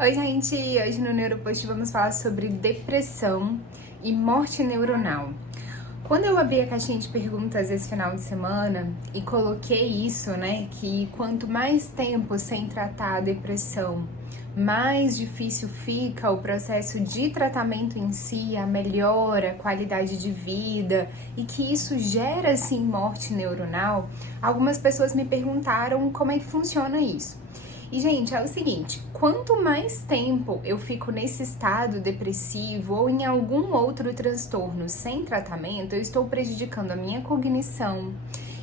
Oi, gente! Hoje no Neuropost vamos falar sobre depressão e morte neuronal. Quando eu abri a caixinha de perguntas esse final de semana e coloquei isso, né, que quanto mais tempo sem tratar a depressão, mais difícil fica o processo de tratamento em si, a melhora, a qualidade de vida e que isso gera, sim, morte neuronal, algumas pessoas me perguntaram como é que funciona isso. E, gente, é o seguinte, quanto mais tempo eu fico nesse estado depressivo ou em algum outro transtorno sem tratamento, eu estou prejudicando a minha cognição,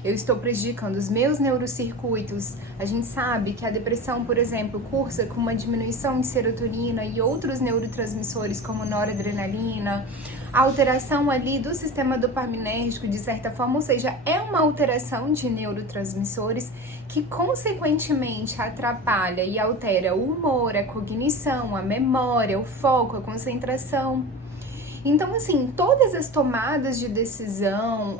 eu estou prejudicando os meus neurocircuitos. A gente sabe que a depressão, por exemplo, cursa com uma diminuição de serotonina e outros neurotransmissores como noradrenalina, a alteração ali do sistema dopaminérgico, de certa forma, ou seja, é uma alteração de neurotransmissores que, consequentemente, atrapalha e altera o humor, a cognição, a memória, o foco, a concentração. Então, assim, todas as tomadas de decisão,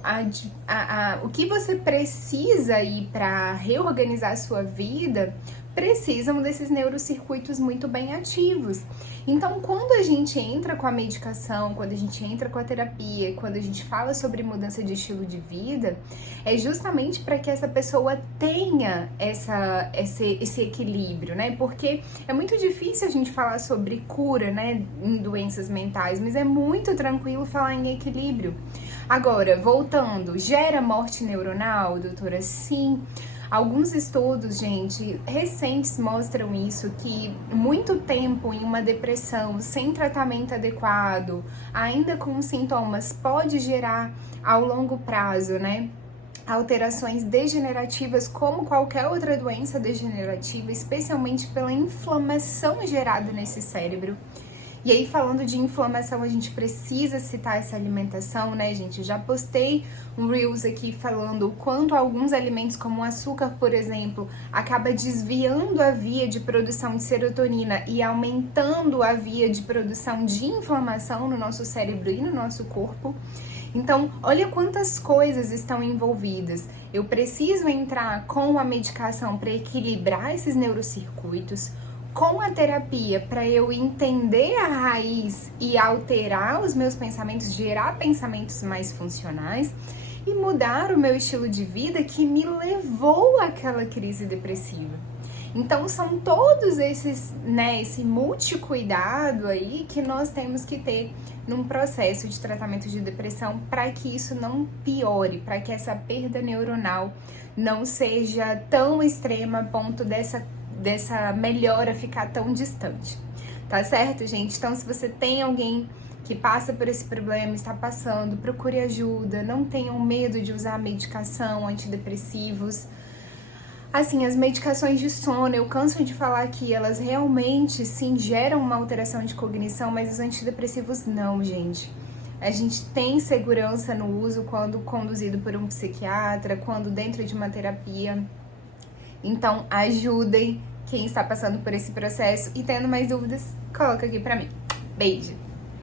o que você precisa aí para reorganizar a sua vida, precisam desses neurocircuitos muito bem ativos. Então, quando a gente entra com a medicação, quando a gente entra com a terapia, quando a gente fala sobre mudança de estilo de vida, é justamente para que essa pessoa tenha esse equilíbrio, né? Porque é muito difícil a gente falar sobre cura, né, em doenças mentais, mas é muito tranquilo falar em equilíbrio. Agora, voltando, gera morte neuronal, doutora? Sim. Alguns estudos, gente, recentes mostram isso, que muito tempo em uma depressão sem tratamento adequado, ainda com sintomas, pode gerar ao longo prazo, né, alterações degenerativas como qualquer outra doença degenerativa, especialmente pela inflamação gerada nesse cérebro. E aí, falando de inflamação, a gente precisa citar essa alimentação, né, gente? Eu já postei um Reels aqui falando o quanto alguns alimentos, como o açúcar, por exemplo, acaba desviando a via de produção de serotonina e aumentando a via de produção de inflamação no nosso cérebro e no nosso corpo. Então, olha quantas coisas estão envolvidas. Eu preciso entrar com a medicação para equilibrar esses neurocircuitos, com a terapia para eu entender a raiz e alterar os meus pensamentos, gerar pensamentos mais funcionais e mudar o meu estilo de vida que me levou àquela crise depressiva. Então são todos esses, né, esse multicuidado aí que nós temos que ter num processo de tratamento de depressão para que isso não piore, para que essa perda neuronal não seja tão extrema a ponto dessa melhora ficar tão distante, tá certo, gente? Então, se você tem alguém que passa por esse problema, está passando, procure ajuda, não tenham medo de usar medicação, antidepressivos. Assim, as medicações de sono, eu canso de falar que elas realmente, sim, geram uma alteração de cognição, mas os antidepressivos não, gente. A gente tem segurança no uso quando conduzido por um psiquiatra, quando dentro de uma terapia. Então, ajudem quem está passando por esse processo e tendo mais dúvidas, coloca aqui pra mim. Beijo!